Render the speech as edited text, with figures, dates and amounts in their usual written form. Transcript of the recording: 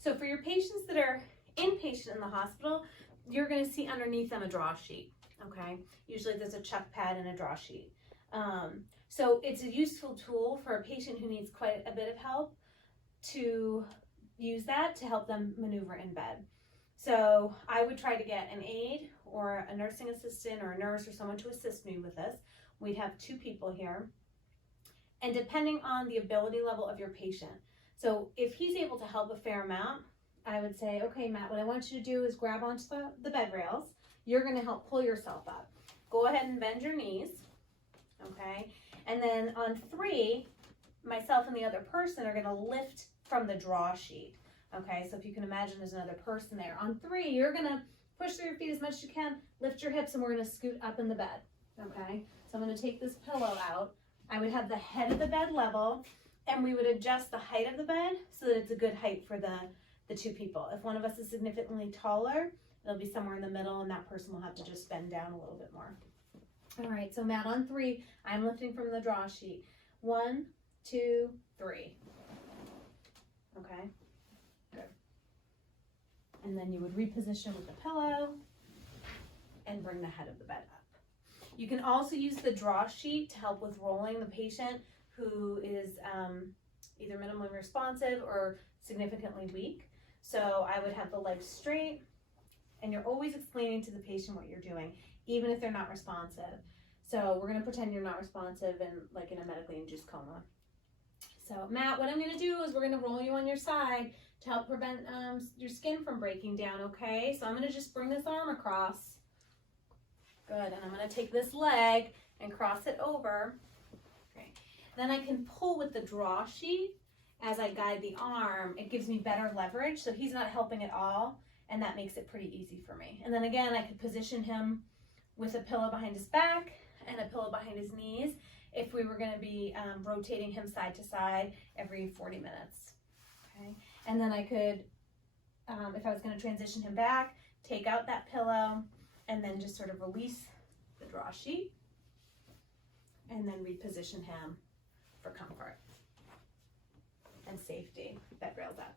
So for your patients that are inpatient in the hospital, you're going to see underneath them a draw sheet, okay? Usually there's a chuck pad and a draw sheet. So it's a useful tool for a patient who needs quite a bit of help to use that to help them maneuver in bed. So I would try to get an aide or a nursing assistant or a nurse or someone to assist me with this. We'd have 2 people here. And depending on the ability level of your patient. So if he's able to help a fair amount, I would say, okay, Matt, what I want you to do is grab onto the bed rails. You're gonna help pull yourself up. Go ahead and bend your knees, okay? And then on 3, myself and the other person are gonna lift from the draw sheet, okay? So if you can imagine there's another person there. On 3, you're gonna push through your feet as much as you can, lift your hips, and we're gonna scoot up in the bed, okay? So I'm gonna take this pillow out. I would have the head of the bed level, and we would adjust the height of the bed so that it's a good height for the 2 people. If one of us is significantly taller, it'll be somewhere in the middle, and that person will have to just bend down a little bit more. All right, so Matt, on 3, I'm lifting from the draw sheet. 1, 2, 3. Okay, good. And then you would reposition with the pillow and bring the head of the bed up. You can also use the draw sheet to help with rolling the patient who is either minimally responsive or significantly weak. So I would have the legs straight, and you're always explaining to the patient what you're doing, even if they're not responsive. So we're gonna pretend you're not responsive and like in a medically induced coma. So Matt, what I'm gonna do is we're gonna roll you on your side to help prevent your skin from breaking down, okay? So I'm gonna just bring this arm across. Good, and I'm gonna take this leg and cross it over. Okay. Then I can pull with the draw sheet as I guide the arm. It gives me better leverage, so he's not helping at all, and that makes it pretty easy for me. And then again, I could position him with a pillow behind his back and a pillow behind his knees if we were gonna be rotating him side to side every 40 minutes, okay? And then I could, if I was gonna transition him back, take out that pillow and then just sort of release the draw sheet and then reposition him for comfort and safety. Bed rails up.